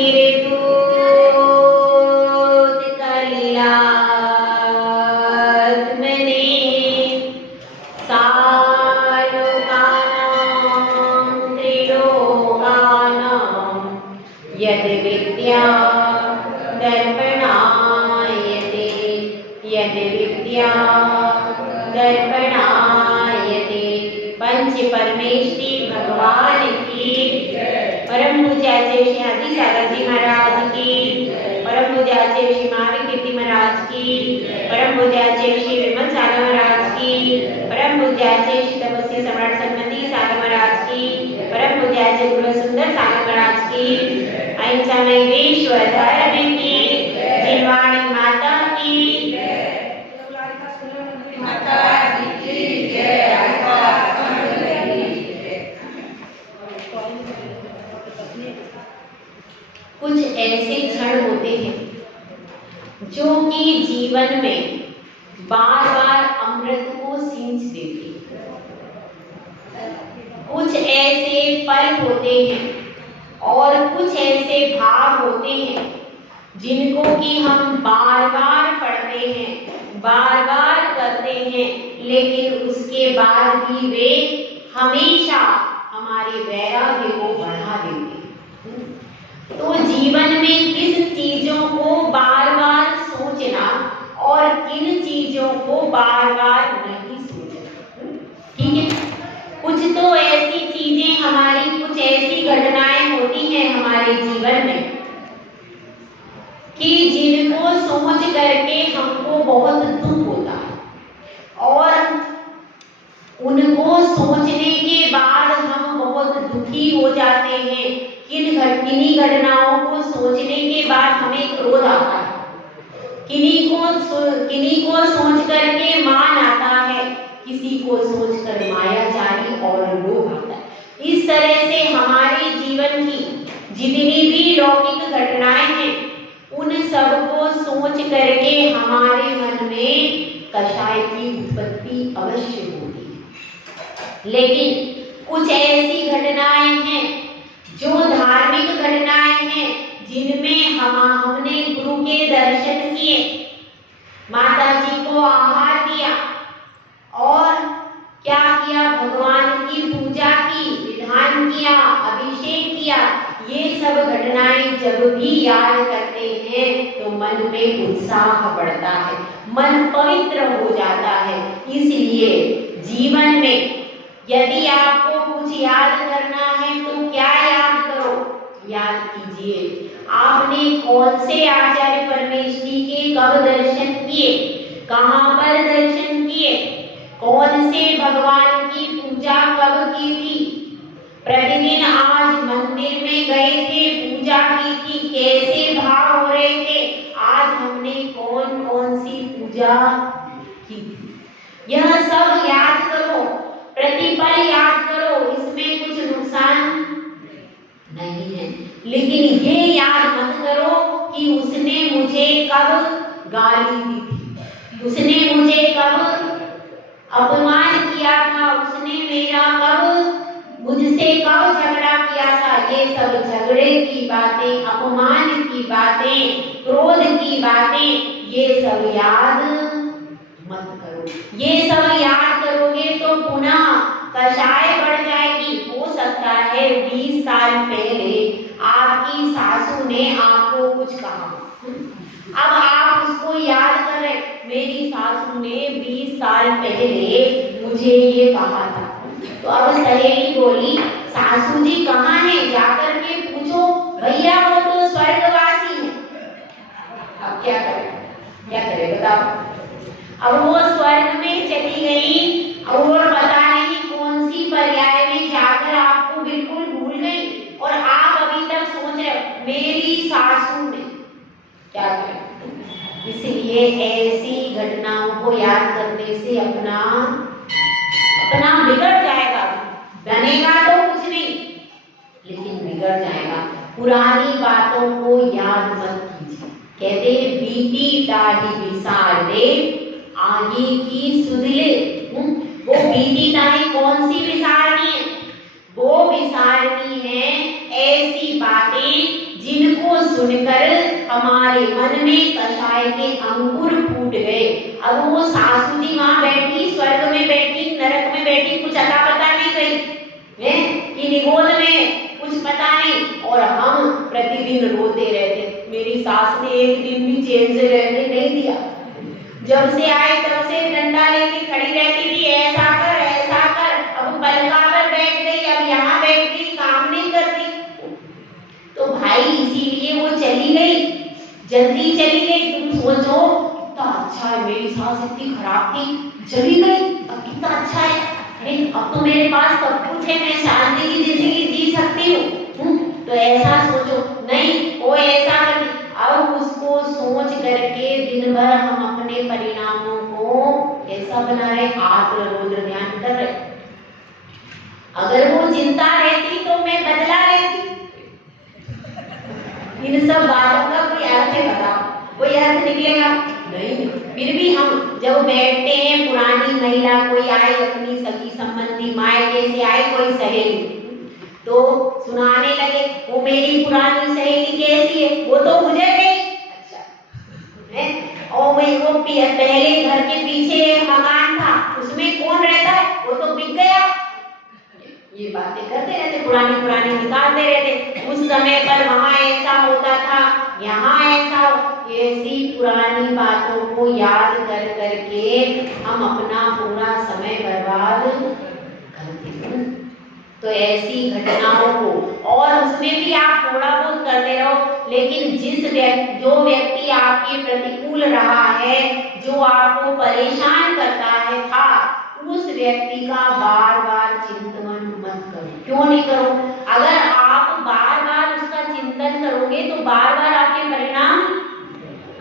निर्धूत कल्यात्मने सालोकानां त्रिलोकानां यद् विद्या दर्पणायते यद् विद्या दर्पणायते। पंच परमेश्वरी भगवान की परम पूज्याचार्य श्री आदि सागर जी महाराज की, परम पूज्याचार्य श्री महावीर कीर्ति महाराज की, परम पूज्याचार्य श्री विमल सागर महाराज की, परम पूज्याचार्य श्री तपस्वी सम्राट सन्मति सागर महाराज की, परम पूज्याचार्य गुरु सुंदर सागर महाराज की, अहिंसा में विश्व धर्म की, जिनवाणी माता की कुछ ऐसे क्षण होते हैं जो कि जीवन में बार बार अमृत को सींच देते हैं। कुछ ऐसे पल होते हैं और कुछ ऐसे भाव होते हैं जिनको कि हम बार बार पढ़ते हैं, बार बार करते हैं, लेकिन उसके बाद भी वे हमेशा हमारे वैराग्य को बढ़ा देते हैं। तो जीवन में किस चीजों को बार बार सोचना और किन चीजों को बार बार नहीं सोचना, ठीक है। कुछ तो ऐसी चीजें हमारी, कुछ ऐसी घटनाएं होती हैं हमारे जीवन में कि जिनको सोच करके हमको बहुत दुख होता है और उनको सोचने के बाद हम बहुत दुखी हो जाते हैं। किन्हीं घटनाओं को सोचने के बाद हमें क्रोध आता है, किन्हीं को सोच करके मान आता है, किसी को सोचकर मायाजाली और लोभ आता है। इस तरह से हमारे जीवन की जितनी भी लौकिक घटनाएं हैं उन सब को सोच करके हमारे मन में कषाय की उत्पत्ति अवश्य होगी। लेकिन कुछ ऐसी घटनाएं हैं जो धार्मिक घटनाएं हैं जिनमें हमने गुरु के दर्शन किए, माता जी को आहार दिया और क्या किया, भगवान की पूजा की, विधान किया, अभिषेक किया। ये सब घटनाएं जब भी याद करते हैं तो मन में उत्साह बढ़ता है, मन पवित्र हो जाता है। इसलिए जीवन में यदि आपको कुछ याद करना है तो क्या याद करो, याद कीजिए आपने कौन से आचार्य परमेश्वरी के कब दर्शन किए, कहां पर दर्शन किए, कौन से भगवान की पूजा कब की थी, प्रतिदिन आज मंदिर में गए थे, पूजा की थी, कैसे भाव हो रहे थे, आज हमने कौन कौन सी पूजा की थी। यह सब याद करो, प्रतिपल याद करो, इसमें कुछ नुकसान नहीं है। लेकिन ये याद मत करो कि उसने मुझे कब गाली दी थी, उसने मुझे कब अपमान किया था, उसने मेरा कब मुझसे कब झगड़ा किया था। ये सब झगड़े की बातें, अपमान की बातें, क्रोध की बातें, ये सब याद मत करो। ये सब याद करोगे तो पुनः कषाय बढ़ जाएगी। हो सकता है 20 साल पहले आपकी सासू ने आपको कुछ कहा, अब आप उसको याद कर रहे, मेरी सासू ने 20 साल पहले मुझे ये कहा था। तो अब सहेली बोली, सासू जी कहाँ है, जाकर के पूछो, भैया वो तो स्वर्गवासी है। अब क्या करें बताओ। अब वो स्वर्ग में चली गई और पता नहीं कौन सी पर्याय में जाकर आपको बिल्कुल भूल गई और आप अभी तक सोच रहे मेरी सासू ने क्या करें। इसलिए ऐसी घटनाओं को याद करने से अपना बिगड़ जाएगा, बनेगा तो कुछ नहीं लेकिन बिगड़ जाएगा। पुरानी बातों को याद मत कीजिए। कहते हैं बीती ताही विसार दे आगे की सुध ले। वो बीती ताही कौन सी विसारनी है, वो विसारनी है ऐसी बातें जिनको सुनकर हमारे मन में कषाय के अंकुर फूट गए। अब वो सासू जी वहां बैठी, स्वर्ग में बैठी, नरक में बैठी, कुछ अता पता नहीं गई है कि निगोद में कुछ पता नहीं, और हम प्रतिदिन रोते रहते। मेरी सास ने एक दिन भी चैन से रहने नहीं दिया। जब से आए तब से डंडा लेके खड़ी रहती थी, ऐसा कर ऐसा कर। अब पलका पर बैठ गई, अब यहाँ बैठ गई, काम नहीं करती। तो भाई इसीलिए वो चली गई, जल्दी चली गई। तुम सोचो कितना अच्छा है, मेरी सास इतनी खराब थी, चली गई, अब कितना अच्छा है, अब तो मेरे पास सब कुछ है, मैं शांति की जिंदगी जी सकती हूँ। तो ऐसा सोचो, नहीं वो ऐसा कर। अब उसको सोच करके दिन भर हम अपने परिणामों को ऐसा बना रहे, आत्म रौद्र ध्यान कर रहे। अगर वो चिंता रहती तो मैं बदला लेती। इन सब बातों का कोई अर्थ बताओ, कोई अर्थ निकलेगा नहीं। फिर भी हम जब बैठते हैं, पुरानी महिला कोई आए, अपनी सगी संबंधी मायके से आए कोई सहेली, तो सुनाने लगे वो मेरी पुरानी सहेली कैसी है, वो तो गुजर गई। अच्छा है, और वो पहले घर के पीछे एक मकान था, उसमें कौन रहता है, वो तो बिक गया। ये बातें करते रहते, पुरानी निकालते रहते। उस समय पर वहां ऐसा होता था, यहाँ ऐसा। ऐसी पुरानी बातों को याद कर करके हम अपना पूरा समय बर्बाद करते हैं। तो ऐसी घटनाओं को, और उसमें भी आप थोड़ा बहुत करते रहो, लेकिन जो व्यक्ति आपके प्रतिकूल रहा है, जो आपको परेशान करता है था, उस व्यक्ति का बार बार चिंतन मत करो। क्यों नहीं करो? अगर आप बार बार उसका चिंतन करोगे तो बार बार आपके परिणाम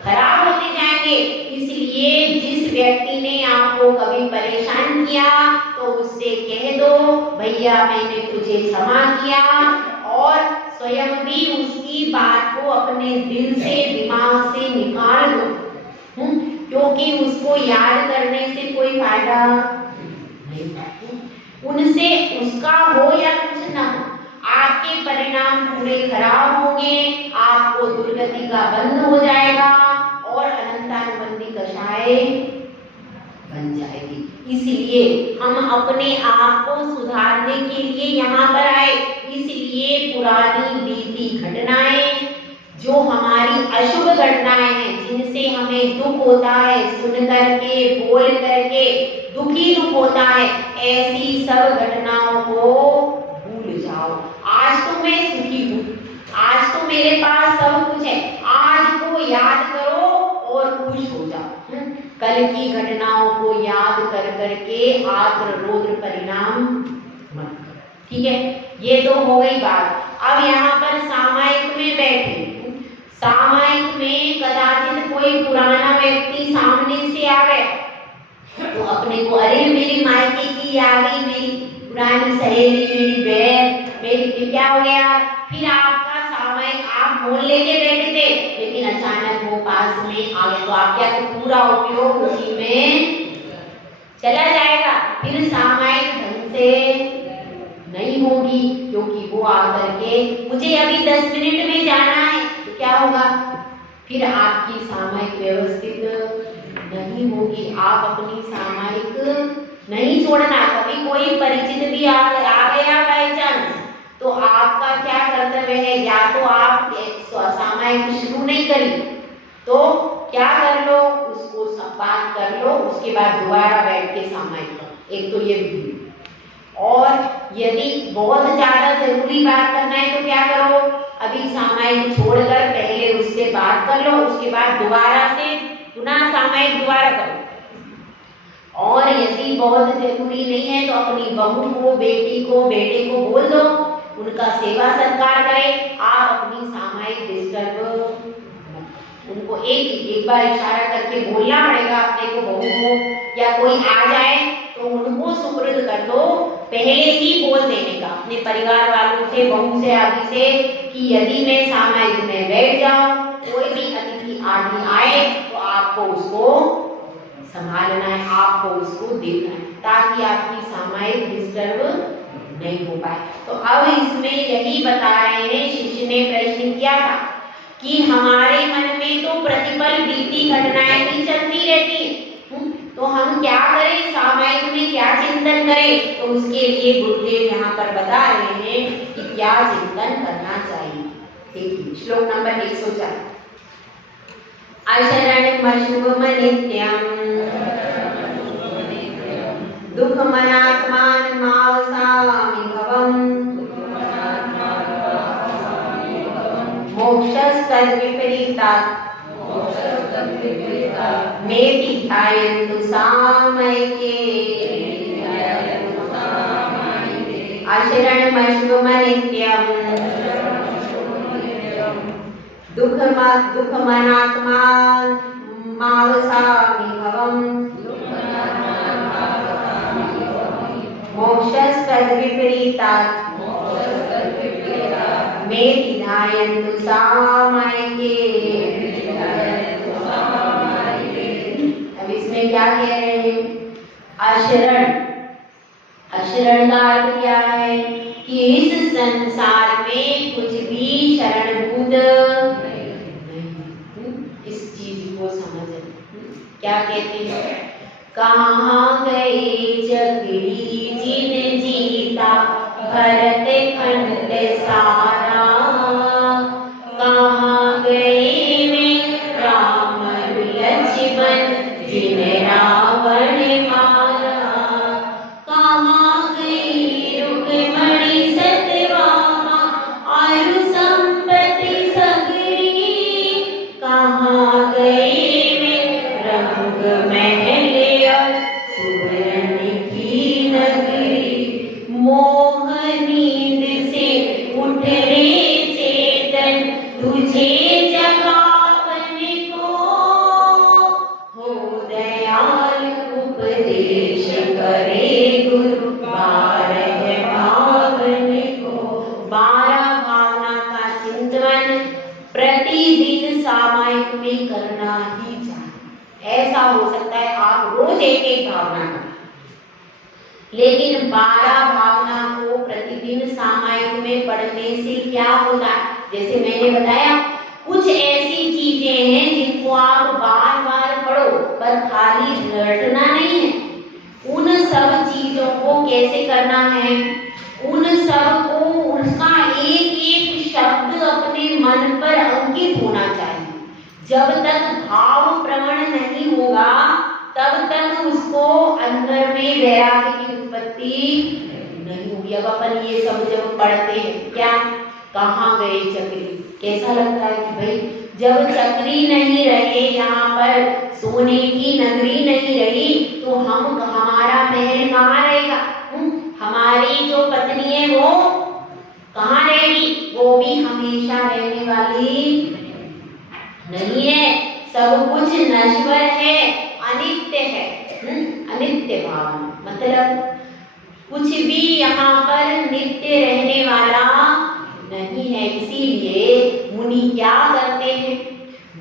खराब होते जाएंगे। इसलिए जिस व्यक्ति ने आपको कभी परेशान किया तो उससे कह दो, भैया मैंने तुझे क्षमा किया, और स्वयं भी उसकी बात को अपने दिल से, दिमाग से निकाल दो। क्योंकि उसको याद करने से कोई फायदा नहीं। उनसे उसका हो या कुछ ना हो, आपके परिणाम पूरे खराब होंगे, आपको दुर्गति का बंध हो जाएगा और अनंतानुबंधी कषाय बन जाएगी। इसलिए हम अपने आप को सुधारने के लिए यहाँ पर आए। इसलिए पुरानी बीती घटनाएं, जो हमारी अशुभ घटनाएं हैं, जिनसे हमें दुख होता है, सुन करके, बोल करके दुख होता है, ऐसी सब घटनाओं को भूल जाओ। आज तो मैं सुखी हूँ, आज तो मेरे पास सब कुछ है, आज को याद करो और खुश हो जाओ। कल की घटनाओं को याद कर करके आत्म रौद्र परिणाम मत करो। ठीक है, ये तो हो गई बात। अब यहाँ पर सामायिक में बैठे, सामायिक में कदाचित कोई पुराना व्यक्ति सामने से आ गया, तो अपने को अरे मेरी मायके की आ गई, मेरी पुरानी सहेली, मेरी बहन, मेरी क्या हो गया। फिर आपका सामायिक, आप मोल लेके बैठे थे, लेकिन अचानक वो पास में आ गया, तो आप क्या, तो पूरा उपयोग उसी में चला जाएगा। फिर सामायिक ढंग से नहीं होगी, क्योंकि वो आकर के मुझे अभी 10 मिनट में जाना है, तो क्या होगा, फिर आपकी सामायिक व्यवस्थित नहीं होगी। आप अपनी सामायिक नहीं छोड़ना। कभी कोई परिचित भी आ गया बाय चांस, तो आपका क्या कर्तव्य है, या तो आप सामायिक शुरू नहीं करी तो क्या कर लो, उसको बात कर लो, उसके बाद दोबारा बैठ के सामायिक करो। एक तो ये भी। और यदि बहुत ज्यादा जरूरी बात करना है तो क्या करो, अभी सामायिक छोड़कर पहले उससे बात कर लो, उसके बाद दोबारा से पुनः सामायिक दोबारा करो। और यदि बहुत जरूरी नहीं है तो अपनी बहू को, बेटी को, बेटे को बोल दो, उनका सेवा सत्कार करें। आप अपनी सामायिक डिस्टर्ब, उनको एक बार इशारा करके बोलना पड़ेगा अपने को, बहू को, या कोई आ जाए तो उनको सुपुर्द कर दो, पहले ही बोल देने का अपने परिवार वालों से, बहू से, आदि से, कि यदि मैं सामायिक में बैठ जाऊं, कोई भी अतिथि आदमी आए तो आपको उसको संभालना है, आपको उसको देखना है, ताकि आपकी सामायिक डिस्टर्ब नहीं हो पाए। तो अब इसमें यही बता रहे हैं, शिष्य ने प्रश्न किया किया था कि हमारे मन में तो प्रतिपल बीती घटनाएं भी चलती रहती हैं, तो हम क्या करें, सामायिक में क्या चिंतन करें, तो उसके लिए गुरुदेव यहाँ पर बता रहे हैं कि क्या चिंतन करना चाहिए। देखिए श्लोक नंबर 104। अशरणमशुभम नित्यं दुःखमनात्मानं मावसामि भवम् मोक्षस्तद्विपरीतात् मेति ध्यायन्तु सामयिके। अशरणमशुभम नित्यं दुःखमनात्मा मावसामि भवम् मोक्षस्तद्विपरीतात् मेति ध्यायन्तु सामयिके। अब इसमें क्या कह रहे हैं, अशरण, अशरण का अर्थ क्या है कि इस संसार में कुछ भी शरणभूत नहीं। इस चीज को समझ, क्या कहते हैं, कहाँ गए चक्री जिन जीता भरत खंड सारा, कहाँ गए वे राम लक्ष्मण जिन रावण मारा, कहाँ गई रुक्मणी सत्यभामा आयु संपत्ति सगरी, कहाँ गए वे रंग महल सुवर्ण की नगरी, मोह नींद से उठ रे चेतन तुझे जगावन को, हो दयाल उपदेश करे गुरु बारह भावन को। 12 भावना का चिंतन प्रतिदिन सामायिक में करना ही चाहिए। ऐसा हो सकता है आप रोज एक भावना करें, लेकिन 12 भावना को प्रतिदिन सामायिक में पढ़ने से क्या होता है, जैसे मैंने बताया कुछ ऐसी चीजें हैं जिनको आप बार बार पढ़ो, पर खाली रटना नहीं है। उन सब चीजों को कैसे करना है, उन सब को उसका एक एक शब्द अपने मन पर अंकित होना चाहिए। जब तक भाव प्रवण नहीं होगा तब तक उसको अंदर में वैराग्य की उत्पत्ति नहीं होगी। अब अपन ये सब जब पढ़ते हैं, क्या कहाँ गए चक्री, कैसा लगता है कि भाई जब चक्री नहीं रहे, यहाँ पर सोने की नगरी नहीं रही, तो हम हमारा महल कहाँ रहेगा, हमारी जो पत्नी है वो कहाँ रहेगी, वो भी हमेशा रहने वाली नहीं है। सब कुछ नश्वर है, अनित्य है। अनित्य भावना मतलब कुछ भी यहाँ पर नित्य रहने वाला नहीं है। इसीलिए मुनि क्या करते हैं,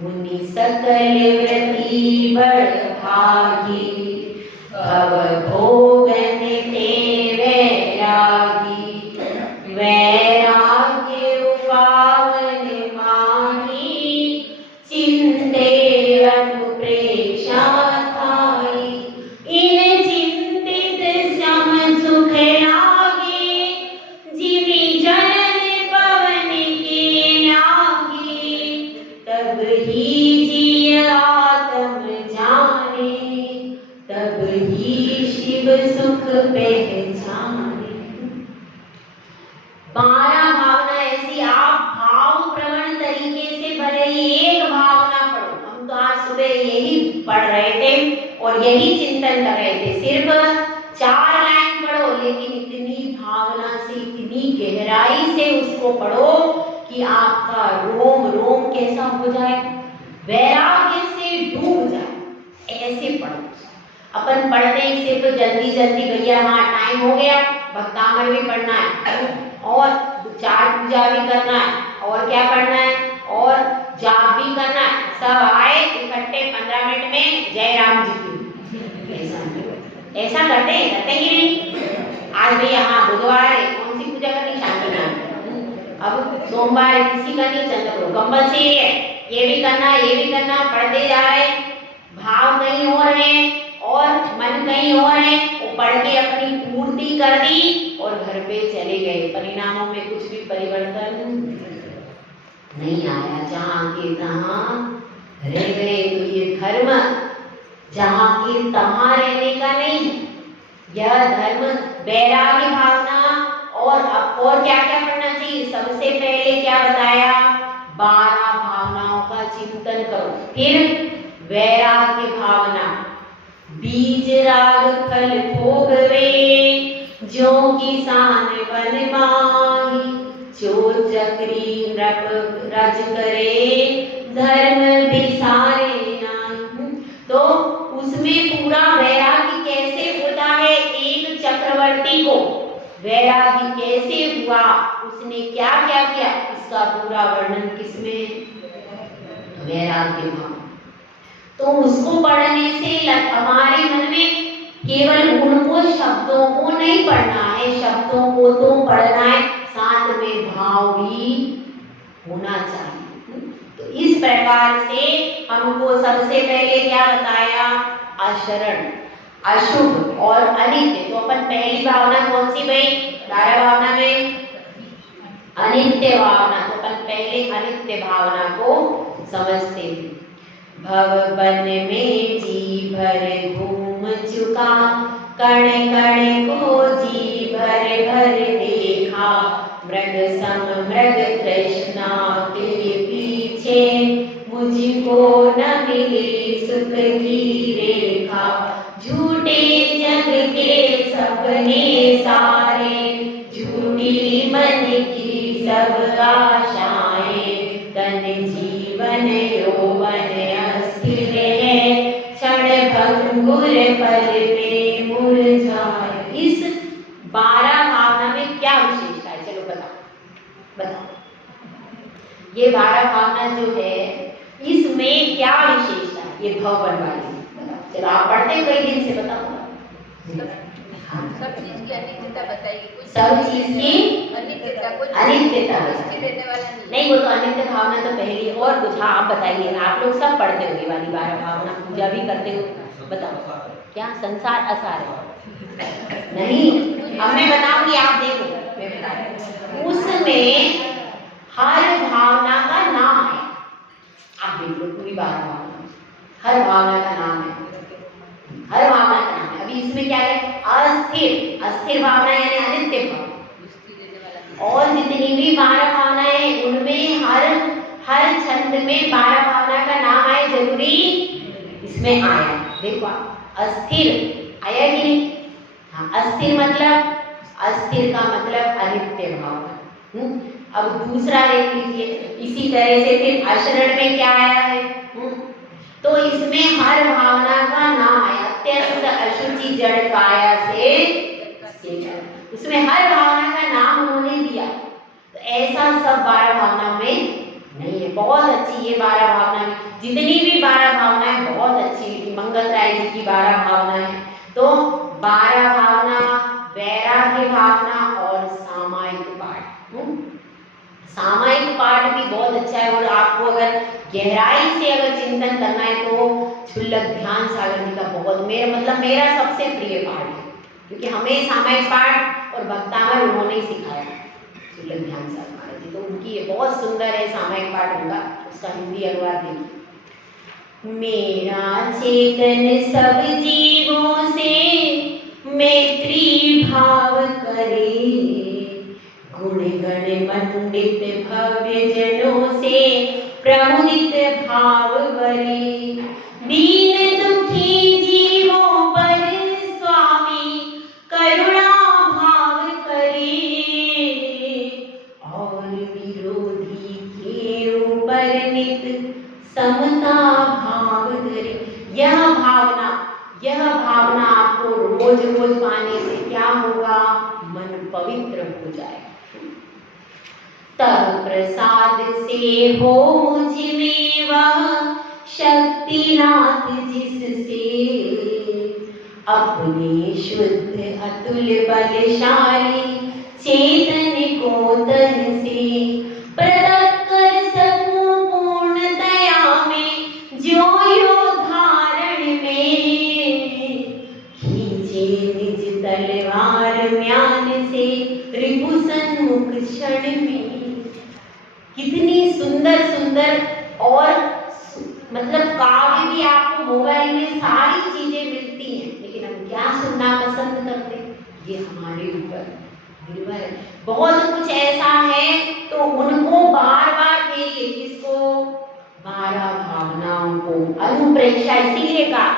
मुनि सकल व्रती बड़ भागी, भव भोगन ते वैरागी, वैराग्य उपावन माही, चिंते अनुप्रेषा थाई, इन चिंतित सम सुख लागे, जिमि जनन पवन के लागे, तब ही जिय आत्म जाने, तब ही शिव सुख पहचाने। 12 भावना ऐसी, आप भाव प्रवण तरीके से भले ही एक भावना पढ़ो। हम तो आज सुबह यही पढ़ रहे थे और यही चिंतन कर रहे थे, सिर्फ 4 लाइन पढ़ो, लेकिन इतनी भावना से, इतनी गहराई से उसको पढ़ो कि आपका रोम रोम कैसा हो जाए, वैराग्य से डूब जाए। ऐसे पढ़ो। अपन पढ़ते ही सिर्फ जल्दी जल्दी, भैया हाँ टाइम हो गया, भक्तामर भी पढ़ना है और 4 पूजा भी करना है और क्या करना है और जाप भी करना है, सब आए इकट्ठे 15 मिनट में जय राम जी की। ऐसा करते ही नहीं। आज भी यहाँ बुधवार है, कौन सी पूजा करनी, शांति नाम। अब सोमवार किसी का नहीं चलता, तो कंपल्सरी है, ये भी करना, ये भी करना, पढ़ते जा रहे, भाव कहीं और है और मन कहीं और है, वो पढ़ के अपनी पूर्ति कर दी और घर पे चले गए, परिणामों में कुछ भी परिवर्तन नहीं आया, जहाँ के तहाँ रह गए। तो ये धर्म जहाँ के तहाँ रहने का नहीं, यह धर्म वैराग्य भावना और क्या क्या करना चाहिए, सबसे पहले क्या बताया, 12 भावनाओं का चिंतन करो, फिर वैराग्य भावना, बीज राग फल भोगवे, जो किसान वन माही, जो चक्री नृप रज करे, धर्म विसारे नाही। तो उसमें पूरा वैराग्य कैसे होता है, एक चक्रवर्ती को वैराग्य कैसे हुआ, उसने क्या क्या किया, इसका पूरा वर्णन किसमें, वैराग्य भाव। तो उसको पढ़ने से हमारे मन में केवल उनको शब्दों को नहीं पढ़ना है, शब्दों को तो पढ़ना है, साथ में भाव भी होना चाहिए। तो इस प्रकार से हमको सबसे पहले क्या बताया, अशरण, अशुभ और अनित्य। तो अपन पहली भावना कौन सी भाई, 12 भावना में अनित्य भावना, तो अपन पहले अनित्य भावना को समझते हैं। भव वन में जी भर घूम चुका, कण कण को जी भर भर देखा, मृग सम मृग तृष्णा के पीछे, मुझको न मिली सुख की रेखा, झूठे जग के सपने सारे, झूठी मन की सब आशाएं, तन जीवन यौवन अस्थिर है, क्षण भंगुर पल में मुरझाए। इस 12 भावना में क्या विशेषता है, चलो बताओ। ये 12 भावना जो है इसमें क्या विशेषता है, ये भवन वाली, चलो आप पढ़ते कई दिन से, बताओ। सब चीज की अनित्यता बताइए, सब चीज की अनित्यता स्थिर रहने वाला नहीं, वो तो अनित्य भावना तो पहली, और कुछ हाँ आप बताइए, आप लोग सब पढ़ते होंगे वाली 12 भावना, पूजा भी करते हो, बताओ क्या संसार असार है, नहीं अब मैं बताऊंगी, आप देखो मैं बता रही हूँ। उसमें हर भावना का नाम है, आप देख लो पूरी 12 भावना, हर भावना का नाम है, हर भावना का नाम है। अभी इसमें क्या है, अस्थिर, अस्थिर भावना यानी अनित्य भावना, और जितनी भी 12 भावनाएं उनमें हर छंद में 12 भावना का नाम आए, जरूरी इसमें आया, देखो अस्थिर आया कि नहीं, हाँ अस्थिर मतलब, अस्थिर का मतलब अनित्य भावना। अब दूसरा देख लीजिए, इसी तरह से फिर अशरण में क्या आया है, तो इसमें हर भावना का नाम आया, अत्यंत अशुचि जड़ काया से, उसमें हर भावना का नाम उन्होंने दिया। तो ऐसा सब 12 भावना में नहीं है, बहुत अच्छी ये 12 भावना में, जितनी भी 12 भावनाएं बहुत अच्छी, मंगल राय जी की 12 भावना है। तो 12 भावना, वैराग्य भावना और सामायिक पाठ, सामायिक पाठ भी बहुत अच्छा है, और आपको अगर गहराई से अगर चिंतन करना है तो क्षुल्लक ध्यान सागर जी का बहुत, मेरा सबसे प्रिय पाठ है, क्योंकि हमें सामायिक पाठ और भक्तामर उन्होंने ही सिखाया, क्षुल्लक ध्यान सागर जी, तो उनकी ये बहुत सुंदर है सामायिक पाठ उनका, उसका हिंदी अनुवाद देखिए। मेरा चेतन सब जीवों से मैत्री भाव करे, गुण गण मंडित भव्य जनों से प्रमुदित भाव भरे, दीन दुखी जीवों पर स्वामी करुणा भाव करे, और विरोधी के ऊपर नित समता भाव धरे। यह भावना आपको रोज रोज पाने से क्या होगा, मन पवित्र हो जाएगा। तब प्रसाद से हो मुझ में वह शक्तिनाथ जिससे, अपने शुद्ध अतुल बलशाली चेतन को तन से क्षण में। कितनी सुंदर सुंदर और मतलब काव्य भी आपको मोबाइल में सारी चीजें मिलती हैं, लेकिन हम क्या सुनना पसंद करते हैं ये हमारे ऊपर निर्भर है। बहुत कुछ ऐसा है तो उनको बार बार फेरिए, किसको? 12 भावनाओं को। अनुप्रेक्षा इसीलिए कहा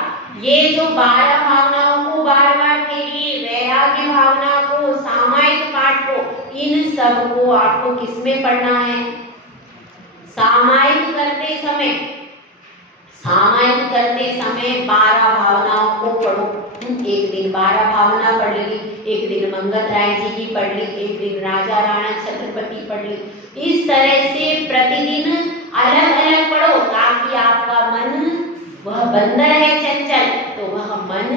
ये जो 12 भावनाओं को बार बार फेरिए, वैराग्य भावना को, सामायिक पाठ को, इन सब को आपको किसमें पढ़ना है? सामायिक करते समय 12 भावनाओं को पढ़ो। एक दिन 12 भावना पढ़ ली, एक दिन मंगत राय जी की पढ़ ली, एक दिन राजा राणा छत्रपति पढ़ ली। इस तरह से प्रतिदिन अलग अलग पढ़ो ताकि आपका मन, वह बंदर है चंचल, तो वह मन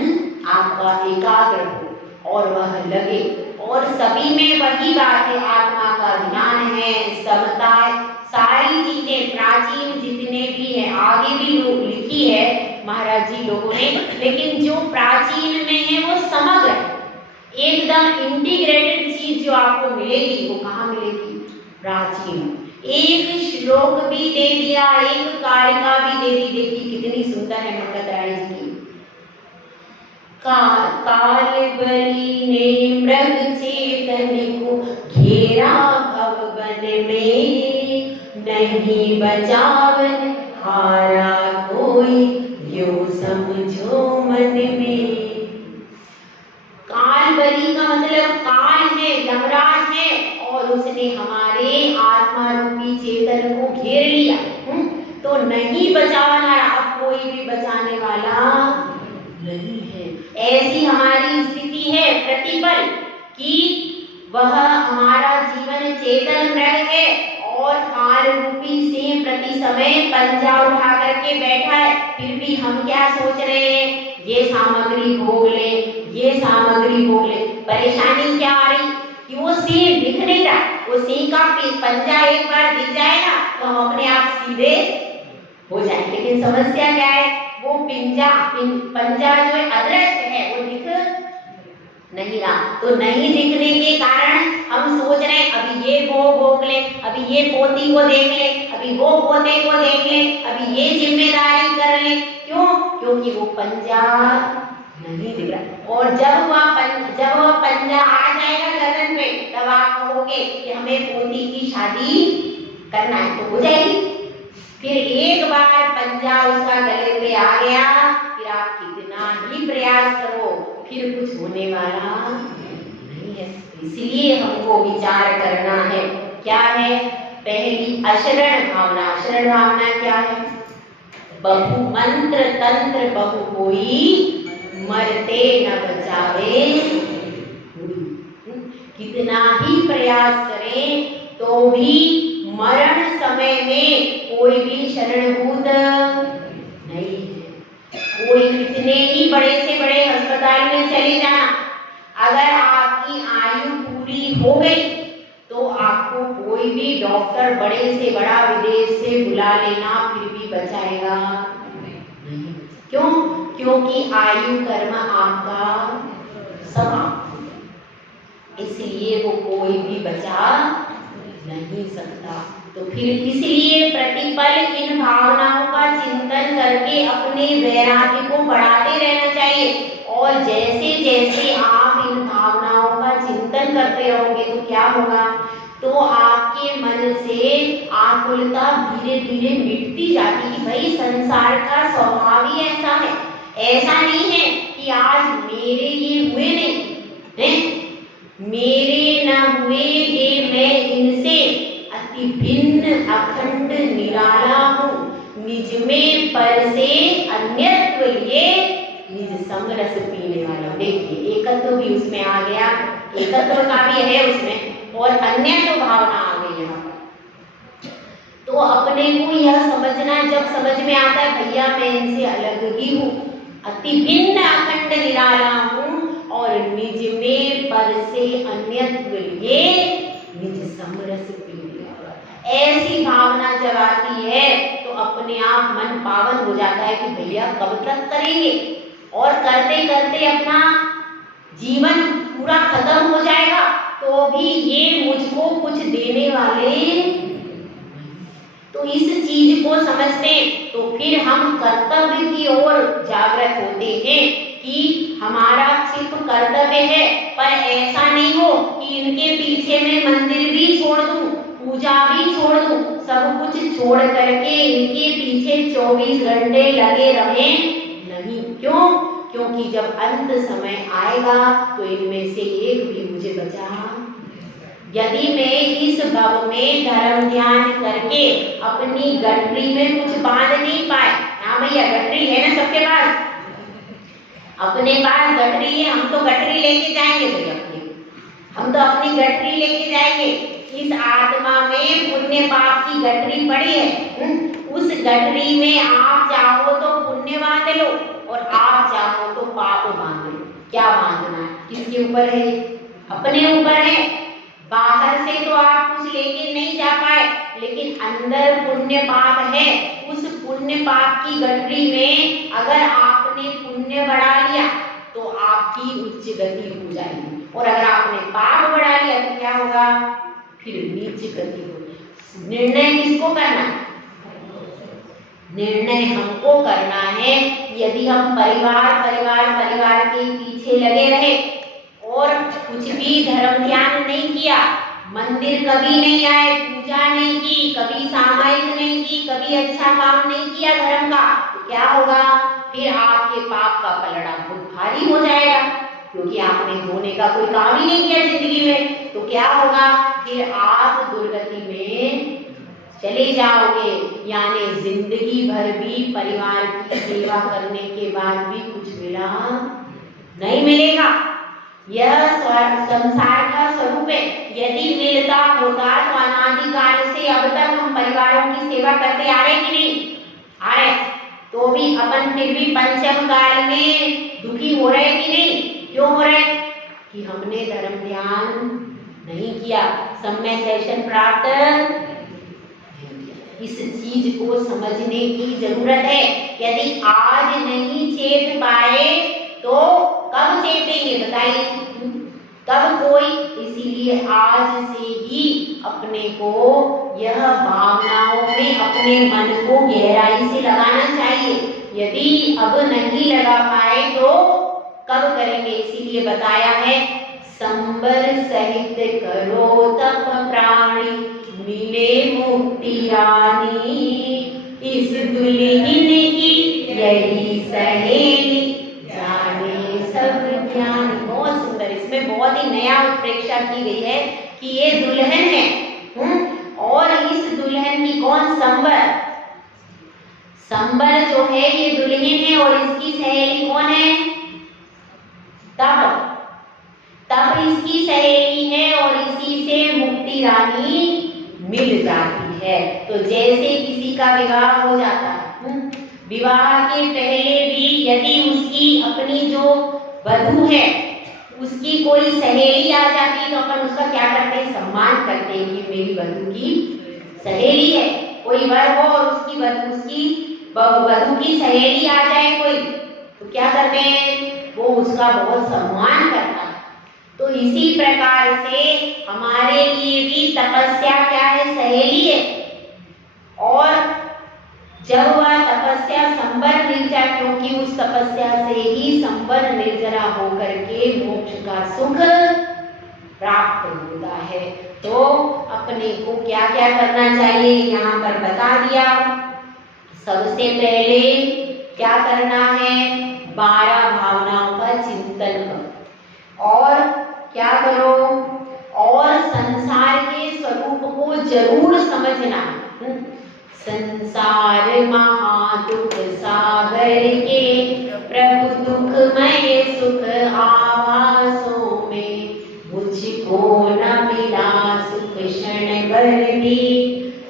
आपका एकाग्र हो और वह लगे। और सभी में वही बात है, आत्मा का ध्यान है, समता है, सारी चीजें प्राचीन जितने भी है, आगे भी लोग लिखी है महाराज जी लोगों ने, लेकिन जो प्राचीन में है वो समग्र एकदम इंटीग्रेटेड चीज जो आपको मिलेगी वो कहाँ मिलेगी? प्राचीन। एक श्लोक भी दे दिया, एक कारिका भी दे दी, देखिए कितनी सुंदर है मंगत राय जी की। काल बली ने मृग चेतन को घेरा भवन में, नहीं बचावन हारा कोई, यो समझो मन में। काल बली का मतलब काल है, यमराज है, और उसने हमारे आत्मा रूपी चेतन को घेर लिया। तो नहीं बचाना, अब कोई भी बचाने वाला नहीं है। ऐसी हमारी स्थिति है प्रतिपल कि वह हमारा जीवन चेतन मृग है और काल रूपी सिंह प्रति समय पंजा उठा करके बैठा है। फिर भी हम क्या सोच रहे हैं? ये सामग्री भोग ले, ये सामग्री भोग ले। परेशानी क्या आ रही कि वो सिंह दिख नहीं रहा। वो सिंह का पंजा एक बार दिख जाए ना तो हम अपने आप सीधे हो जाए, लेकिन समस्या क्या है? वो पंजा जो है अदृश्य है, वो दिख नहीं रहा। तो नहीं दिखने के कारण हम सोच रहे हैं अभी ये भोग ले, अभी ये पोती को देख ले, अभी वो पोते को देख ले, अभी ये जिम्मेदारी कर ले। क्यों? क्योंकि वो पंजा नहीं दिख रहा। और जब वह पंजा आ जाएगा गर्दन पे, तब आप कहोगे कि हमें पोती की शादी करना है, तो हो जाएगी। फिर एक बार पंजा उसका गले पे आ गया, फिर आप कितना ही प्रयास करो, फिर कुछ होने वाला नहीं है। इसलिए हमको विचार करना है। क्या है? पहली अशरण भावना। अशरण भावना क्या है? बहु मंत्र तंत्र बहु कोई, मरते न बचावे। कितना ही प्रयास करें तो भी मरण समय में कोई भी शरणभूत नहीं है। कोई कितने ही बड़े से बड़े अस्पताल में चले जाना, अगर आपकी आयु पूरी हो गई तो आपको कोई भी डॉक्टर बड़े से बड़ा विदेश से बुला लेना, फिर भी बचाएगा नहीं। क्यों? क्योंकि आयु कर्म आपका समाप्त हो गया, इसलिए वो कोई भी बचा नहीं सकता। तो फिर इसलिए प्रतिपल इन भावनाओं का चिंतन करके अपने वैराग्य को बढ़ाते रहना चाहिए। और जैसे जैसे आप इन भावनाओं का चिंतन करते रहोगे तो क्या होगा? तो आपके मन से आकुलता धीरे धीरे मिटती जाती है। भाई संसार का स्वभाव ही ऐसा है। ऐसा नहीं है कि आज मेरे ये हुए नहीं है, मेरे न हुए ये मैं इनसे अति भिन्न अखंड निराला हूँ, निज में पर से अन्यत्व लिए निज समरस पीने वाला। देखिए एकत्व भी उसमें आ गया, एकत्व का भी है उसमें, और अन्यत्व भावना आ गई यहाँ पर। तो अपने को यह समझना, जब समझ में आता है भैया मैं इनसे अलग ही हूँ, अति भिन्न अखंड निराला हूँ, और निज में पर से अन्यत्व लिए निज समरस पीने वाला। ऐसी भावना जब आती है तो अपने आप मन पावन हो जाता है कि भैया कब तक करेंगे, और करते करते अपना जीवन पूरा खत्म हो जाएगा तो भी ये मुझको कुछ देने वाले। तो इस चीज को समझते हैं तो फिर हम कर्तव्य की ओर जागृत होते हैं कि हमारा सिर्फ कर्तव्य है, पर ऐसा नहीं हो कि इनके पीछे मैं मंदिर भी छोड़ दूं, पूजा भी छोड़ दूं, सब कुछ छोड़ करके इनके पीछे 24 घंटे लगे रहें। नहीं, क्यों? क्योंकि जब अंत समय आएगा तो इनमें से एक भी मुझे बचा। यदि मैं इस भव में धर्म ध्यान करके अपनी गठरी में कुछ बांध नहीं पाए, हाँ भैया गठरी है ना सबके पास, अपने पास गठरी है, हम तो गठरी लेके जाएंगे भैया, हम तो अपनी गठरी लेके जाएंगे। इस आत्मा में पुण्य पाप की गठरी पड़ी है, उस गठरी में आप चाहो तो पुण्य बांध लो और आप चाहो तो पाप बांध लो। क्या बांधना है, किसके ऊपर है? अपने ऊपर है। बाहर से तो आप कुछ लेके नहीं जा पाए, लेकिन अंदर पुण्य पाप है। उस पुण्य पाप की गठरी में अगर आपने पुण्य बढ़ा लिया तो आपकी उच्च गति हो जाएगी, और अगर आपने पाप बढ़ा लिया तो क्या होगा? फिर नीच गति होगी। निर्णय किसको करना है? निर्णय हमको करना है। यदि हम परिवार के पीछे लगे रहे और कुछ भी धर्म ध्यान नहीं किया, मंदिर कभी नहीं आए, पूजा नहीं की, कभी सामायिक नहीं की, कभी अच्छा काम नहीं किया धर्म का, तो क्या होगा? फिर आपके पाप का पलड़ा बहुत भारी हो जाएगा, क्योंकि आपने धोने का कोई काम ही नहीं किया जिंदगी में। तो क्या होगा? फिर आप दुर्गति में चले जाओगे, यानी जिंदगी भर भी परिवार की सेवा करने के बाद भी कुछ मिला नहीं मिलेगा। यह संसार का स्वरूप है। यदि मिलता होता तो अनादिकाल से अब तक हम परिवारों की सेवा करते आ रहे कि नहीं आ रहे, तो भी अपन फिर भी पंचम काल में दुखी हो रहे कि नहीं? क्यों हो रहे? कि हमने धर्म ध्यान नहीं किया, सम्यक दर्शन प्राप्त नहीं किया। इस चीज को समझने की जरूरत है। यदि आज नहीं चेत पाए तो कब चेतेंगे बताइए? तब कोई, इसीलिए आज से ही अपने को यह भावनाओं में अपने मन को गहराई से लगाना चाहिए। यदि अब नहीं लगा पाए तो कब करेंगे? इसीलिए बताया है, संबर सहित करो तप प्राणी, मिले मुक्ति रानी, इस दुल्हन की यही सहेली, जाने सब ज्ञान। बहुत सुंदर, इसमें बहुत ही नया उत्प्रेक्षा की गई है कि ये दुल्हन है, और इस दुल्हन की कौन? संबर। संबर जो है ये दुल्हन है, और इसकी सहेली कौन है? तप। तप इसकी सहेली है, और इसी से मुक्ति रानी मिल जाती है। तो जैसे किसी का विवाह हो जाता है, विवाह के पहले भी यदि उसकी अपनी जो वधू है उसकी कोई सहेली आ जाती है तो अपन उसका क्या करते हैं? सम्मान करते हैं कि मेरी वधू की सहेली है। कोई वर हो और उसकी वधू की सहेली आ जाए कोई, तो क्या करते हैं? वो उसका बहुत सम्मान करता है। तो इसी प्रकार से हमारे लिए भी तपस्या क्या है? सहेली है। और जब वह तपस्या संबर निर्जरा, क्योंकि उस तपस्या से ही संबर निर्जरा होकर के मोक्ष का सुख प्राप्त होता है। तो अपने को क्या क्या करना चाहिए यहाँ पर बता दिया। सबसे पहले क्या करना है? 12 भावनाओं का चिंतन करो, और क्या करो? और संसार के स्वरूप को जरूर समझना। संसार महादुख सागर के, प्रभु दुखमय सुख आभासों में, मुझको न मिला सुख क्षण भर भी,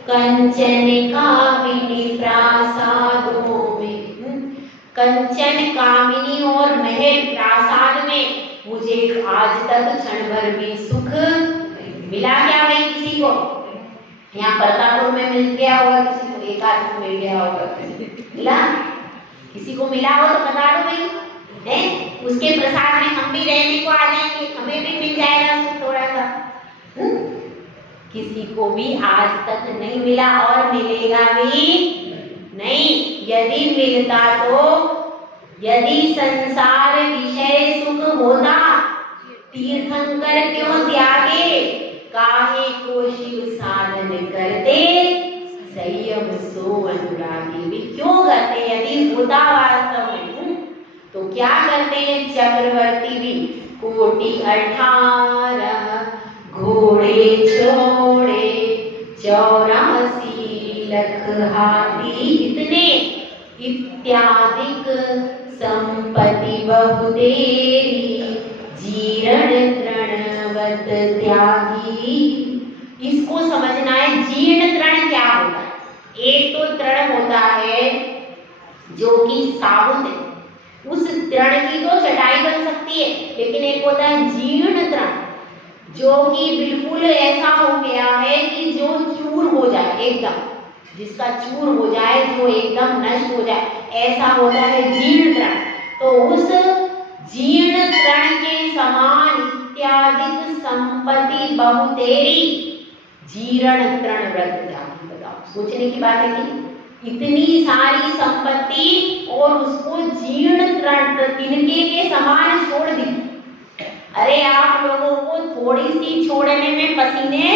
कंचन कामिनी प्रासादों में। कंचन कामिनी और महल प्रासाद में मुझे आज तक क्षण भर भी सुख मिला क्या भाई? किसी को यहाँ प्रतापपुर में मिल गया होगा, किसी को एक आध को मिल गया होगा, मिला? किसी को मिला हो तो बता दो भाई। है, उसके प्रसाद में हम भी रहने को आ जाएंगे, हमें भी मिल जाएगा थोड़ा सा। किसी को भी आज तक नहीं मिला और मिलेगा भी नहीं। यदि मिलता तो यदि संसार विषय सुख होता, तीर्थंकर क्यों त्यागे, काहे को शिव साधन करते, संयम सो अनुरागी भी क्यों करते। यदि होता वास्तव में तो क्या करते हैं चक्रवर्ती भी, कोटि 18 घोड़े छोड़े 84 लाख हाथी इतने इत्यादिक संपत्ति बहुतेरी, जीर्ण तृणवत त्यागी। इसको समझना है जीर्ण तृण क्या होता है। एक तो तृण होता है जो कि साबुत है, उस तृण की तो चटाई बन सकती है, लेकिन एक होता है जीर्ण तृण जो कि बिल्कुल ऐसा हो गया है कि जो चूर हो जाए, एकदम जिसका चूर हो जाए, जो एकदम नष्ट हो जाए, ऐसा होता है जीर्ण तृण। तो उस जीर्ण तृण के समान इत्यादि संपत्ति बहुतेरी, जीर्ण तृण व्रत त्यागी। बताओ, सोचने की बात है कि इतनी सारी संपत्ति और उसको जीर्ण तृण तिनके के समान छोड़ दी। अरे आप लोगों को थोड़ी सी छोड़ने में पसीने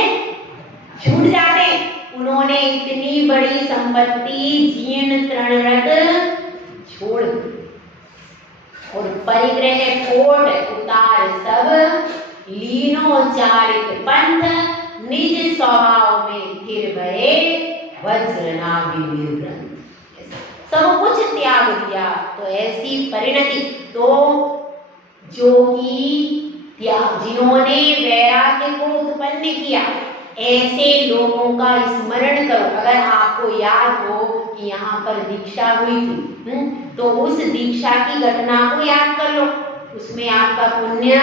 छूट जाते, उन्होंने इतनी बड़ी संपत्ति जीर्ण तृण व्रत छोड़ दी। और परिग्रह कोट उतार सब, लीनो चारित पंथ, निज स्वभाव में फिर भये वज्रनाभि ग्रंथ। सब कुछ त्याग दिया। तो ऐसी परिणति, तो जो कि जिन्होंने वैराग्य को उत्पन्न किया, ऐसे लोगों का स्मरण करो। अगर आपको याद हो कि यहाँ पर दीक्षा हुई थी, तो उस दीक्षा की घटना को याद कर लो, उसमें आपका पुण्य।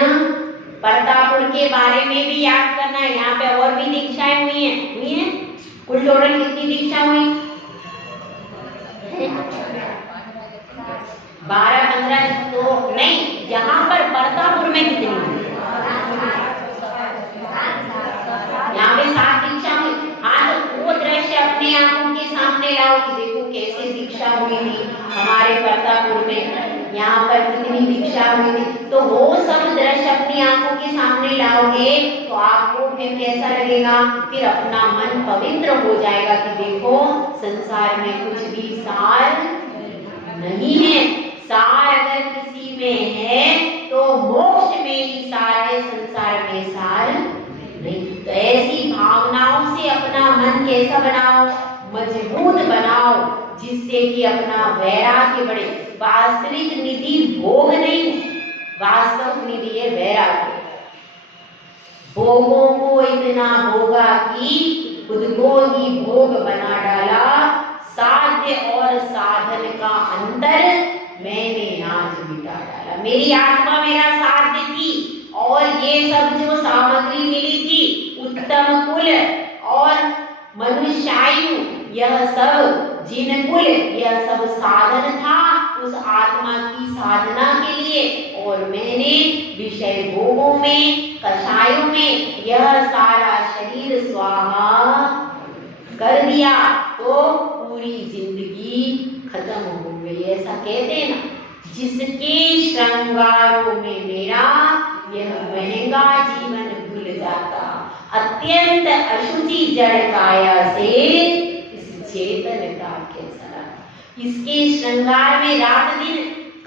परतापुर के बारे में भी याद करना है, यहाँ पे और भी दीक्षाएं हुई हैं। कुल टोटल कितनी दीक्षा हुई? 12-15 तो नहीं, यहाँ पर परतापुर में कितनी हुई? यहाँ पे 7 दीक्षा हुई। हाँ, तो वो दृश्य अपने आंखों के सामने लाओ कि देखो कैसे दीक्षा हुई थी हमारे परतापुर में, यहाँ पर कितनी दीक्षा हुई थी। तो वो सब दृश्य अपनी आंखों के सामने लाओगे तो आपको फिर कैसा लगेगा, फिर अपना मन पवित्र हो जाएगा कि देखो संसार में कुछ भी सार नहीं है। सार अगर किसी में है तो मोक्ष में ही सार है, संसार में सार नहीं। तो ऐसी भावनाओं से अपना मन कैसा बनाओ, मजबूत बनाओ, जिससे कि अपना वैराग्य बढ़े। वास्तविक निधि भोग नहीं, वास्तविक निधि है वैराग्य। भोगों को इतना भोगा कि खुद को ही भोग बना डाला, साध्य और साधन का अंतर मैंने आज मिटा डाला। मेरी आत्मा मेरा साध्य थी और ये सब जो सामग्री मिली थी, उत्तम कुल और मनुष्यायु, यह सब जिन कुल, यह सब साधन था उस आत्मा की साधना के लिए, और मैंने विषय भोगों में, कषायों में यह सारा शरीर स्वाहा कर दिया, तो पूरी जिंदगी खत्म हो गई। ऐसा कहते हैं ना, जिसके श्रृंगारों में मेरा यह महंगा जीवन भूल जाता, अत्यंत अशुचि जड़ काया से इस चेतन का कैसा। इसके श्रृंगार में रात दिन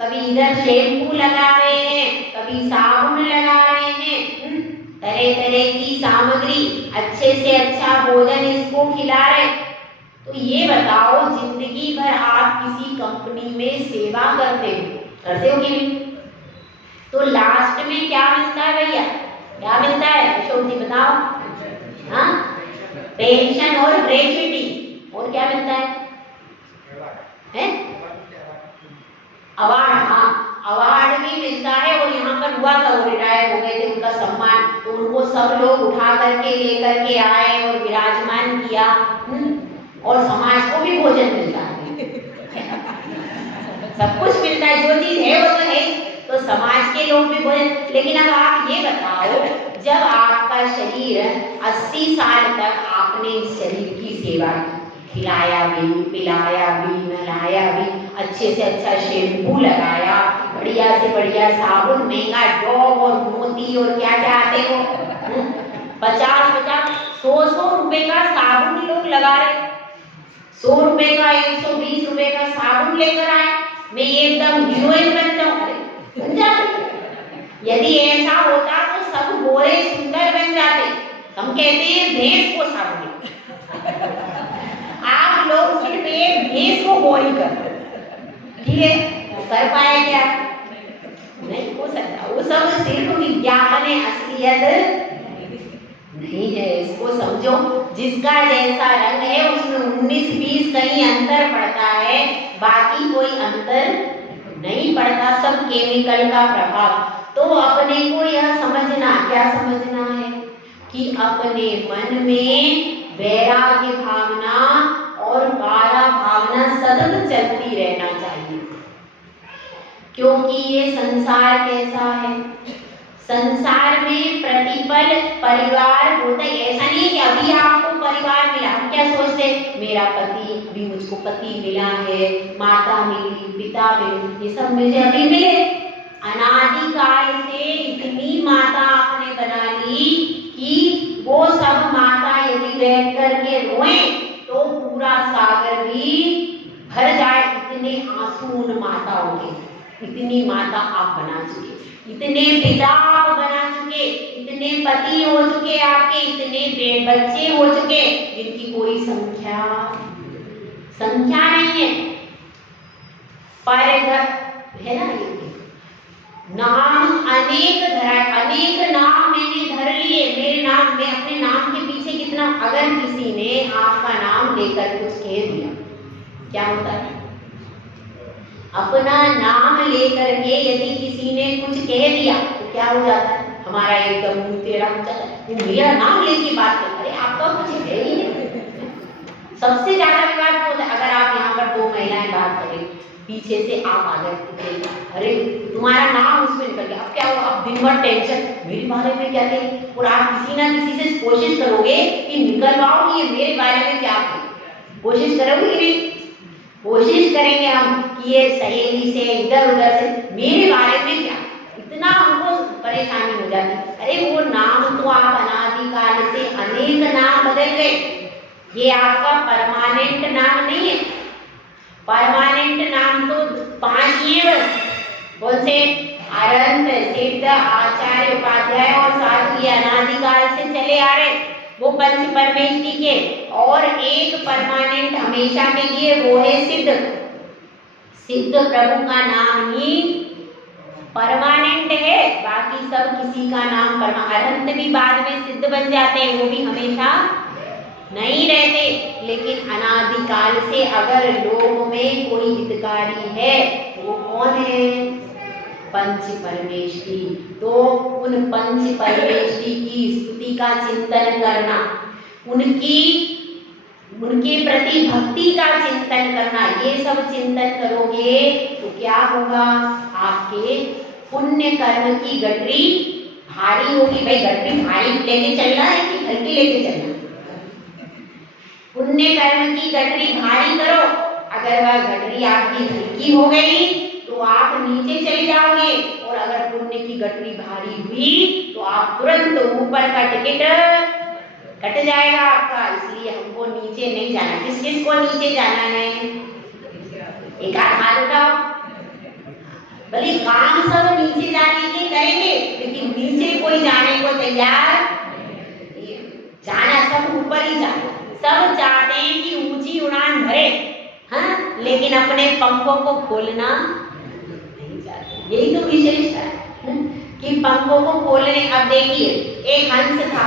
कभी इधर शैम्पू लगा रहे हैं, कभी साबुन लगा रहे हैं, तरह तरह की सामग्री, अच्छे से अच्छा भोजन इसको खिला रहे। तो ये बताओ, जिंदगी भर आप किसी कंपनी में सेवा करते हो कि नहीं? तो लास्ट में क्या मिलता है भैया? क्या मिलता है अशोक जी बताओ? हाँ, पेंशन और ग्रेच्युटी। और क्या मिलता है? अवार्ड। हाँ, अवार्ड भी मिलता है। और यहाँ पर हुआ था, वो रिटायर हो गए थे, उनका सम्मान, तो उनको सब लोग उठा करके लेकर के आए और विराजमान किया। और समाज को भी भोजन मिलता है सब कुछ मिलता है, जो चीज है वो तो है। लेकिन अब आप ये बताओ, जब आपका शरीर 80 साल तक आपने इस शरीर की सेवा की, खिलाया भी, पिलाया भी, नहलाया भी, अच्छे से अच्छा शैम्पू लगाया, बढ़िया से बढ़िया साबुन, महंगा डॉग और मोती और क्या क्या आते हो, 50-50, 100 रुपए का साबुन लोग लगा रहे, 100 रुपए का, 120 रुपए का साबुन लेकर आए, मैं एकदम हीरोइन बन जाऊं, बन जाती। यदि ऐसा होता तो सब गोरे सुंदर बन जाते। हम कहते हैं भैंस को साबुन, आप लोग सिर्फ एक भैंस को गोरी कर दो, ठीक है, कर पाए क्या? नहीं हो सकता। वो सब सिर्फ विज्ञापन है, असलियत नहीं है। इसको समझो, जिसका जैसा रंग है उसमें 19-20 कहीं अंतर पड़ता है, बाकी कोई अंतर नहीं पड़ता, सब केमिकल का प्रभाव। तो अपने को यह समझना, क्या समझना है कि अपने मन में वैराग्य भावना और काला भावना सतत चलती रहना चाहिए। क्योंकि ये संसार कैसा है, संसार में प्रतिपल परिवार होता है। ऐसा नहीं है कि अभी आपको परिवार मिला, हम क्या सोचते, मेरा पति भी, मुझको पति मिला है, माता मिली, पिता मिले, ये सब मुझे अभी मिले। अनादिकाल से इतनी माता आपने बना ली कि वो सब माता यदि बैठ करके रोए तो पूरा सागर भी भर जाए, इतने आंसू उन माताओं के। इतनी माता आप बना चुके, इतने पिता आप बना चुके, इतने पति हो चुके आपके, इतने बच्चे हो चुके जिनकी कोई संख्या नहीं है। पर है ना, ये नाम अनेक धरा, अनेक नाम मैंने धर लिए, मेरे नाम, मैं अपने नाम के पीछे कितना, अगर किसी ने आपका नाम लेकर कुछ कह दिया, क्या होता है? अपना नाम लेकर के यदि किसी ने कुछ कह दिया तो क्या हो जाता है? हमारा एकदम मुंह टेढ़ा हो जाता है, मेरा नाम लेके बात कर, अरे आपका कुछ है ही नहीं। सबसे ज्यादा विवाद होता है अगर आप यहाँ पर 2 महिलाएं बात करें, पीछे से आप आ गए, अरे तुम्हारा नाम उसमें निकल गया, अब क्या हुआ? अब दिन भर टेंशन, मेरे बारे में क्या कहें, और आप किसी ना किसी से कोशिश करोगे कि निकलवाओ कि ये मेरे बारे में क्या कहे, कोशिश करोगे कि नहीं? कोशिश करेंगे हम कि ये सहेली से, इधर उधर से, मेरे बारे में क्या, इतना हमको परेशानी हो जाती। अरे वो नाम तो आप अनादिकाल से अनेक नाम बदल गए, ये आपका परमानेंट नाम नहीं है। परमानेंट नाम तो 5 ही है, कौन से? अनंत, सिद्ध, आचार्य, उपाध्याय और साधु, ये अनादिकाल से चले आ रहे, वो पंच परमेष्टि के। और एक परमानेंट हमेशा के लिए, वो है सिद्ध। सिद्ध प्रभु का नाम ही परमानेंट है, बाकी सब किसी का नाम अनंत भी बाद में सिद्ध बन जाते हैं, वो भी हमेशा नहीं रहते। लेकिन अनादिकाल से अगर लोगों में कोई हितकारी है वो कौन है? पंच परमेष्टि। तो उन पंच परमेष्टि की स्तुति का चिंतन करना, उनके प्रति भक्ति का चिंतन करना, ये सब चिंतन करोगे तो क्या होगा? आपके पुण्य कर्म की गठरी भारी होगी। भाई गठरी भारी लेके चलना है कि हल्की लेके चलना? पुण्य कर्म की गठरी भारी करो, अगर वह गठरी आपकी हल्की हो गई तो आप नीचे चले जाओगे, और अगर पुण्य की गठरी भारी हुई तो आप तुरंत ऊपर का टिकट कट जाएगा आपका। इसलिए हमको नीचे नहीं जाना। किस किस को नीचे जाना है? एक हाथ उठाओ। भले काम सब नीचे जाने के करेंगे, लेकिन नीचे कोई जाने को तैयार नहीं। जाना सब ऊपर ही जाना। सब चाहते हैं कि ऊंची उड़ान भरे, हाँ, लेकिन अपने पंखों को खोलना नहीं चाहते। यही तो विशेषता है कि पंखों को खोलने। अब देखिए, एक हंस था,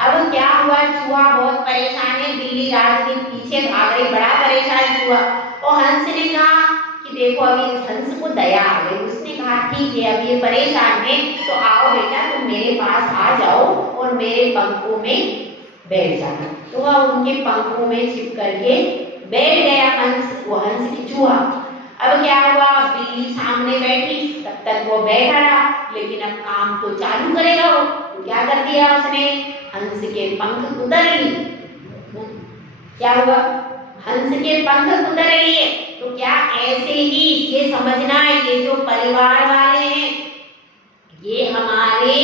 अब क्या हुआ? चूहा बहुत परेशान है, बिल्ली रात दिन पीछे भाग रही, बड़ा परेशान हुआ। और हंस ने कहा कि देखो अभी इस हंस को दया आ गई। उसने कहा ठीक है, अब ये परेशान है तो आओ बेटा, तुम मेरे पास आ जाओ और मेरे पंखों में बैठ जाना। तो वह उनके पंखों में छिप करके बैठ गया हंस, वो हंस की चूहा। अब क्या हुआ? बिल्ली सामने बैठी, तब तक वो बैठा रहा, लेकिन अब काम तो चालू करेगा वो। तो क्या कर दिया उसने, हंस के पंख उतर लिए। क्या हुआ, हंस के पंख उतर लिए। तो क्या ऐसे ही ये समझना है, ये जो परिवार वाले हैं ये हमारे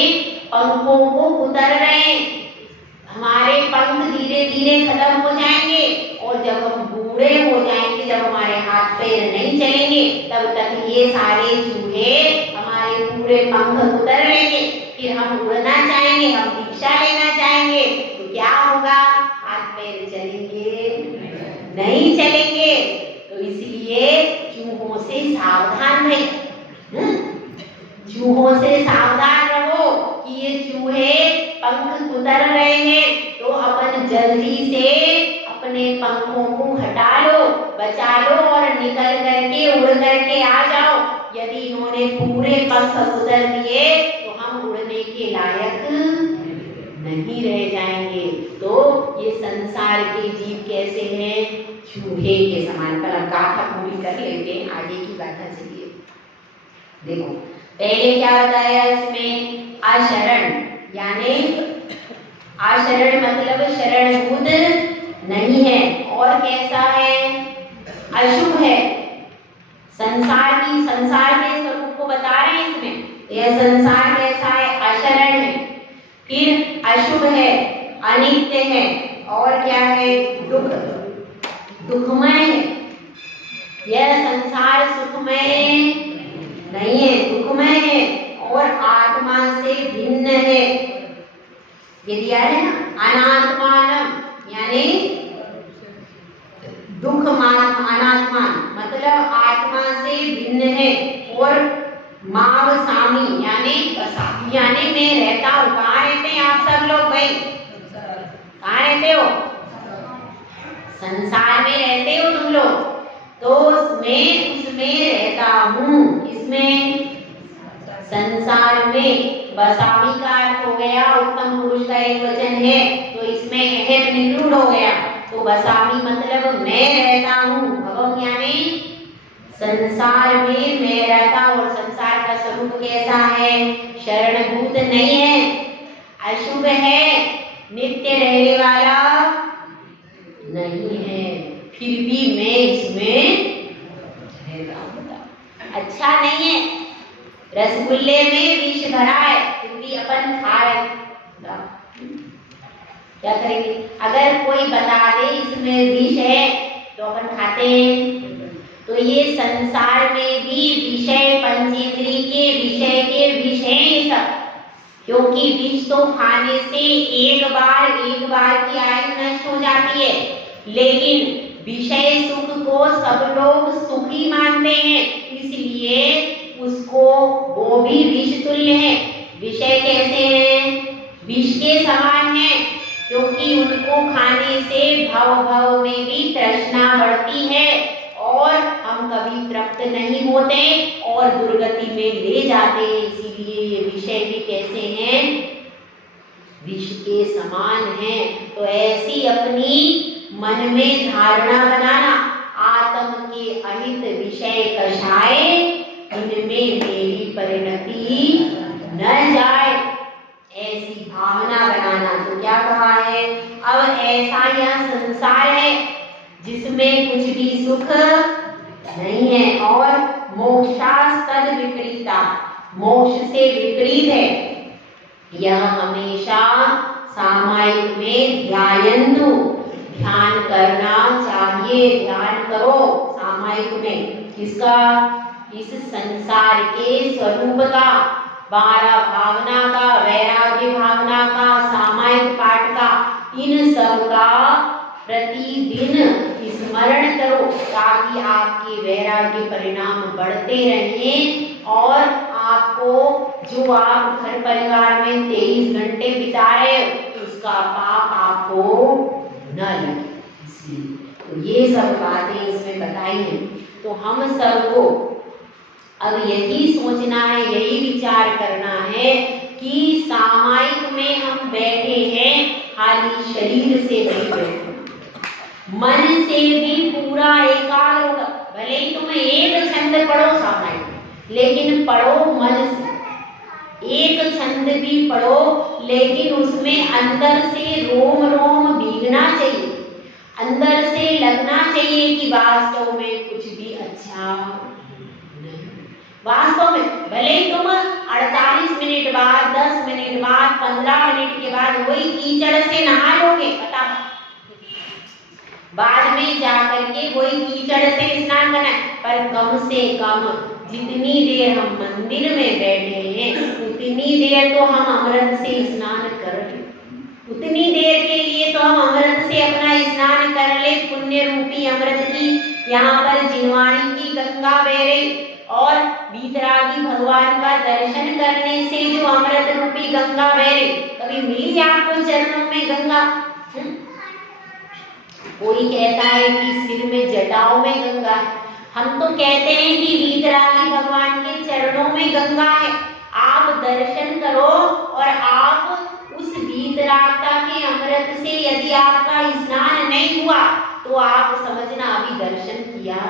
पंखों को उतर रहे हैं, हमारे पंख धीरे धीरे खत्म हो जाएंगे और जब हम बूढ़े हो जाएंगे, जब हमारे हाथ पैर नहीं चलेंगे, तब तक ये सारे चूहे हमारे पूरे पंख उतर लेंगे। फिर हम उड़ना चाहेंगे, हम दीक्षा लेना चाहेंगे, तो क्या होगा, हाथ पैर चलेंगे नहीं चलेंगे। तो इसलिए चूहों से सावधान रहिए, चूहों से सावधान रहो कि ये चूहे पंख उतर रहे हैं, तो अपन जल्दी से अपने पंखों को हटा लो, बचा लो और निकल करके उड़ करके आ जाओ। यदि इन्होंने पूरे पंख उतर दिए तो हम उड़ने के लायक नहीं रह जाएंगे। तो ये संसार के जीव कैसे हैं, चूहे के समान। पर अब गाथा पूरी कर लेते हैं, आगे की गाथा चलिए। देखो पहले क्या बताया इसमें, अशरण, यानी अशरण मतलब शरणभूत नहीं है, और कैसा है, अशुभ है। संसार के स्वरूप को बता रहे हैं इसमें। यह संसार कैसा है, अशरण है, फिर अशुभ है, अनित्य है, और क्या है, दुखमय है। यह संसार सुखमय नहीं है, दुखमय है, और आत्मा से भिन्न है। ये दिया है ना, अनात्मानम, यानी दुख अनात्मान मतलब आत्मा से भिन्न है, और माव सामी यानी मैं रहता हूँ। कहाँ रहते हैं आप सब लोग भाई, कहाँ रहते हो, संसार में रहते हो तुम लोग, तो मैं उसमें रहता हूँ। इसमें संसार में बसामी का अर्थ हो गया, उत्तम पुरुष का एक वचन है, तो इसमें अहम निरूढ़ हो गया। तो बसामी मतलब मैं रहता हूँ, भवम यानी संसार में मैं रहता हूँ। और संसार का स्वरूप कैसा है, शरणभूत नहीं है, अशुभ है, नित्य रहने वाला नहीं है, फिर भी मैं इसमें रहता हूँ। अच्छा नहीं है, रसगुल्ले में विष भरा है, फिर भी अपन खा रहे, क्या करेंगे। अगर कोई बता दे इसमें विष है तो अपन खाते हैं। तो ये संसार में भी विषय, पंचेंद्रिय के विषय के विष हैं ये सब, क्योंकि विष तो खाने से एक बार की आयु नष्ट हो जाती है, लेकिन विषय सुख को सब लोग सुख ही मानते हैं, इसलिए उसको वो भी विष तुल्य है। विषय कैसे हैं, विष के समान है, क्योंकि उनको खाने से भव में भी तृष्णा बढ़ती है और हम कभी तृप्त नहीं होते और दुर्गति में ले जाते हैं। इसीलिए ये विषय भी कैसे हैं, विष के समान हैं। तो ऐसी अपनी मन में धारणा बनाना, आत्म के अहित विषय कषाय, इनमें मेरी परिणति न जाए, ऐसी भावना बनाना। तो क्या कहा है, अब ऐसा यह संसार है जिसमें कुछ भी सुख नहीं है, और मोक्षास्तद विपरीता, मोक्ष से विपरीत है। यह हमेशा सामायिक में ध्यायन्तु, ध्यान करना चाहिए, ध्यान करो सामायिक में। किसका, इस संसार के स्वरूप का, 12 भावना का, वैराग्य भावना का, सामायिक पाठ का, इन सब का प्रतिदिन स्मरण करो, ताकि आपके वैराग्य परिणाम बढ़ते रहें और आपको जो आप घर परिवार में 23 घंटे बिता रहे हो उसका पाप आपको न लगे। तो ये सब बातें इसमें बताई हैं। तो हम सबको अब यही सोचना है, यही विचार करना है कि सामायिक में हम बैठे हैं, खाली शरीर से नहीं बैठे, मन से भी पूरा एकाग्र होगा। भले ही तुम एक छंद पढ़ो सामायिक, लेकिन पढ़ो मन से, एक छंद भी पढ़ो, लेकिन उसमें अंदर से रोम रोम भीगना चाहिए, अंदर से लगना चाहिए कि वास्तव में कुछ भी अच्छा नहीं। वास्तव में भले तुम 48 मिनट बाद, 10 मिनट बाद, 15 मिनट के बाद वही कीचड़ से नहा लोगे, पता बाद में जाकर के वही कीचड़ से स्नान करना, पर कम से कम जितनी देर हम मंदिर में बैठे हैं उतनी देर तो हम अमृत से स्नान कर ले, उतनी देर के लिए तो हम अमृत से अपना स्नान कर ले। पुण्य रूपी अमृत की यहाँ पर जिनवाणी की गंगा बह रही, और वीतरागी भगवान का दर्शन करने से जो अमृत रूपी गंगा बह रही, कभी मिली आपको चरणों में गंगा? कोई कहता है कि सिर में जटाओं में गंगा है, हम तो कहते हैं कि वीतरागी भगवान के चरणों में गंगा है। आप दर्शन करो और आप उस वीतरागता के अमृत से यदि आपका स्नान नहीं हुआ तो आप समझना अभी दर्शन किया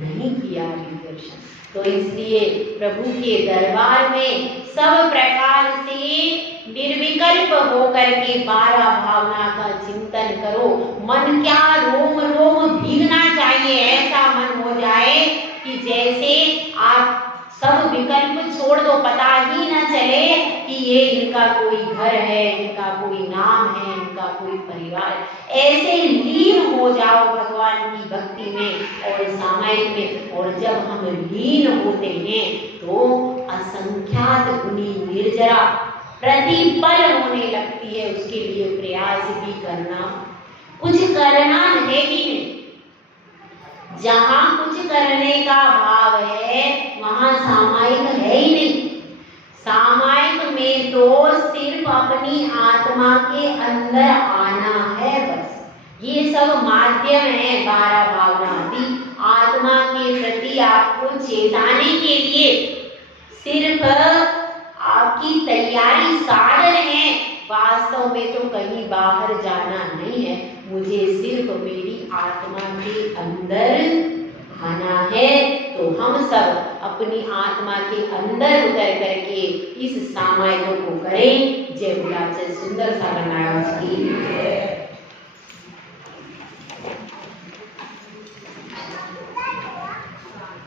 नहीं किया, अभी दर्शन। तो इसलिए प्रभु के दरबार में सब प्रकार से निर्विकल्प होकर के 12 भावना का चिंतन करो। मन क्या रोम रोम भीगना चाहिए, ऐसा मन हो जाए कि जैसे आप सब विकल्प छोड़ दो, पता ही न चले कि ये इनका कोई घर है, इनका कोई नाम है, इनका कोई परिवार है। ऐसे लीन हो जाओ भगवान की भक्ति में और सामायिक में, और जब हम लीन होते हैं तो असंख्यात गुनी निर्जरा प्रतिपल होने लगती है। उसके लिए प्रयास भी करना, कुछ करना है ही नहीं। जहां कुछ करने का भाव है वहां सामायिक है ही नहीं। सामायिक में तो सिर्फ अपनी आत्मा के अंदर आना है बस। ये सब माध्यम है 12 भावना आदि आत्मा के प्रति आपको चेताने के लिए सिर्फ आपकी तैयारी साधन है। वास्तव में तो कहीं बाहर जाना नहीं है, मुझे सिर्फ मेरी आत्मा के अंदर आना है। तो हम सब अपनी आत्मा के अंदर उतर करके इस सामायिक को करें। जय गुलाब, सुंदर सा बनाया उसकी